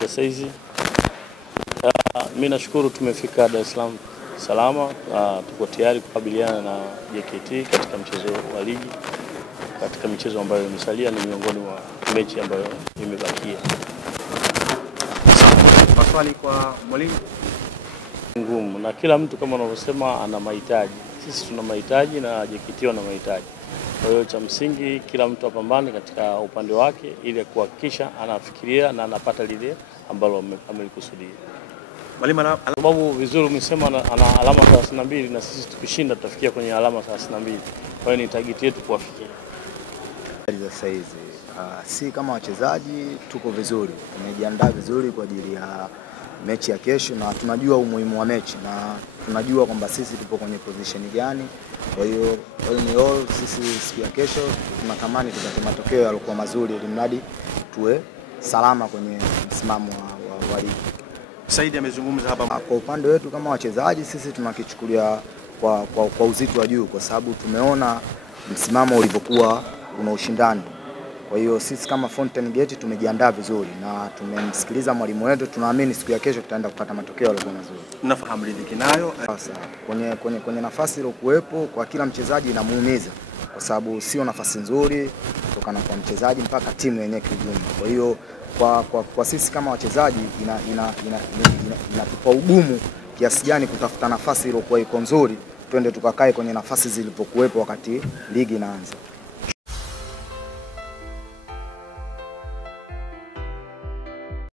Sasa hizi mimi nashukuru tumefika Dar es Salaam salama, tuko tayari kukabiliana na JKT katika mchezo wa ligi. Katika michezo ambayo imesalia ni miongoni mwa mechi ambayo imebakia. Maswali kwa mwalimu Ngumu, na kila mtu kama unavyosema ana mahitaji. Sisi tuna mahitaji na JKT wana mahitaji. Kwa hiyo cha msingi kila mtu apambane katika upande wake ili kuhakikisha anafikiria na anapata lile ambalo amelikusudia. Mwalimu Sababu vizuri umesema ana alama 32 na sisi tukishinda tutafikia kwenye alama 32. Kwa hiyo ni target yetu kuwafikia. Sasa hizi si kama wachezaji tuko vizuri, tumejiandaa vizuri kwa ajili ya mechi ya kesho, na tunajua umuhimu wa mechi na tunajua kwamba sisi tupo kwenye position gani. Kwa hiyo sisi siku ya kesho tunatamani tupate matokeo yaliokuwa mazuri ili mradi tuwe salama kwenye msimamo wa ligi. Saidi amezungumza hapa. Kwa upande wetu kama wachezaji sisi tunakichukulia kwa uzito wa juu, kwa sababu tumeona msimamo ulivyokuwa una ushindani. Kwa hiyo sisi kama Fountain Gate tumejiandaa vizuri na tumemsikiliza mwalimu wetu, tunaamini siku ya kesho tutaenda kupata matokeo yaliyo mazuri. Mnafahamu ridhiki nayo sasa kwenye nafasi ile kuwepo kwa kila mchezaji inamuumiza, kwa sababu sio nafasi nzuri kutokana kwa mchezaji mpaka timu yenyewe kijumla. Kwa hiyo kwa sisi kama wachezaji inatupa ugumu kiasi gani kutafuta nafasi ile kwa iko nzuri, twende tukakae kwenye nafasi zilizokuwepo wakati ligi inaanza.